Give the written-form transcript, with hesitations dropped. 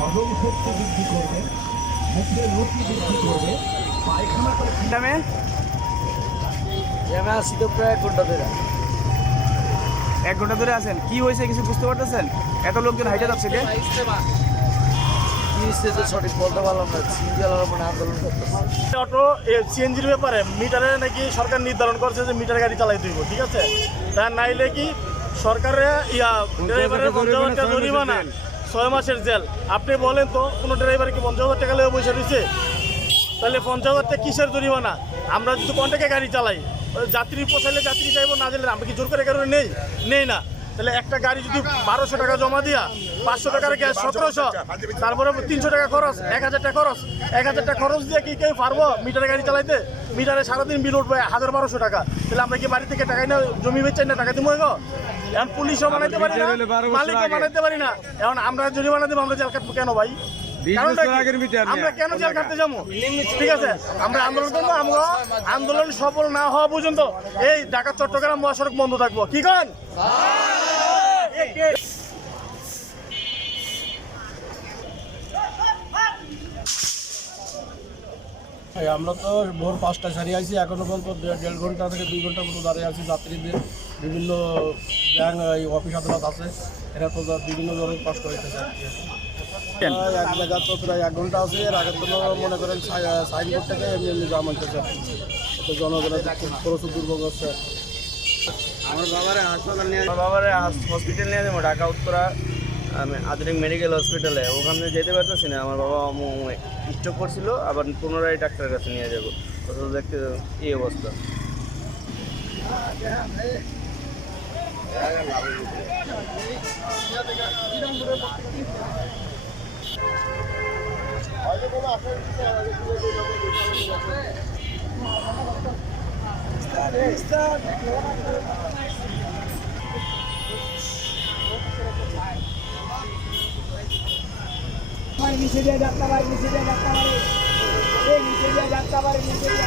হজম শক্তি বৃদ্ধি করবে, মুখের রুচি বৃদ্ধি করবে, পায়খানা আসছি তো প্রায় 1 ঘন্টা ধরে। 1 ঘন্টা ধরে আছেন, কি হয়েছে কিছু বুঝতে পারতেছেন? এত লোকজন হাইটে যাচ্ছে কে? কি হচ্ছে যে সঠিক বলতে পারলাম না। সিএনজি মানে আন্দোলন করতেছে। অটো সিএনজির ব্যাপারে মিটারে নাকি সরকার নির্ধারণ করছে যে মিটার গাড়ি চালাই দিব, ঠিক আছে? তা নাইলে কি সরকারের ড্রাইভারের 50,000 টাকা জরিমানা, 6 মাসের জেল। আপনি বলেন তো কোনো ড্রাইভার কি 50,000 টাকা লেগে বসে রয়েছে? তাহলে 50,000 টাকা কিসের জরিমানা? আমরা যদি কন্ট্যাক্টে গাড়ি চালাই, যাত্রী পোষাইলে যাত্রী চাইবো, না দিলে আমরা কি জোর করে কারণে নেই না। তাহলে একটা গাড়ি যদি 1200 টাকা জমা দিয়া 500 টাকার গ্যাস 1700, তারপরে 300 টাকা খরচ, 1000 টাকা খরচ, 1000 টাকা খরচ দিয়ে কি কেউ পারবো মিটারে গাড়ি চালাইতে? মিটারে সারাদিন বিল উঠবে 1200 টাকা। তাহলে আমরা কি বাড়ি থেকে টাকাই না জমি বেচাই না টাকা দিব? এখন পুলিশও বানাইতে পারি না, মালিকও বানাইতে পারি না। এখন আমরা জরিমানা দেবো, আমরা জেল কাটবো কেন ভাই? আমরা কেন জেল কাটতে যাবো? ঠিক আছে, আমরা আন্দোলন করবো। আমরা আন্দোলন সফল না হওয়া পর্যন্ত এই ঢাকা চট্টগ্রাম মহাসড়ক বন্ধ থাকবো। কি করেন? আমরা তো ভোর 5টায় ছাড়িয়ে আছি, এখনো পর্যন্ত 1.5 ঘন্টা থেকে 2 ঘন্টার মতো দাঁড়িয়ে আছি। যাত্রীদের বিভিন্ন ব্যাংক অফিস আদালত আছে, এরা তো বিভিন্ন ধরনের কষ্ট হইতেছে। এক জায়গা তো প্রায় 1 ঘন্টা আছে। এর আগের জন্য মনে করেন সাইনবোর্ড থেকে এমনি জাম হইতেছে, তো জনগণের প্রচুর দুর্ভোগ হচ্ছে। আমার বাবারে হসপিটাল নিয়ে যাবো, ঢাকা উত্তরা আধুনিক মেডিকেল হসপিটালে। ওখানে যেতে পারতেছি না, আমার বাবা স্ট্রোক করছিল, আবার পুনরায় ডাক্তারের কাছে নিয়ে যাবো। দেখতে এই অবস্থা। নিচে দিয়ে যাত্রা পারে, নিচে দিয়ে যাত্রা পারে, নিচে দিয়ে যাত্রা পারে, নিচে দিয়ে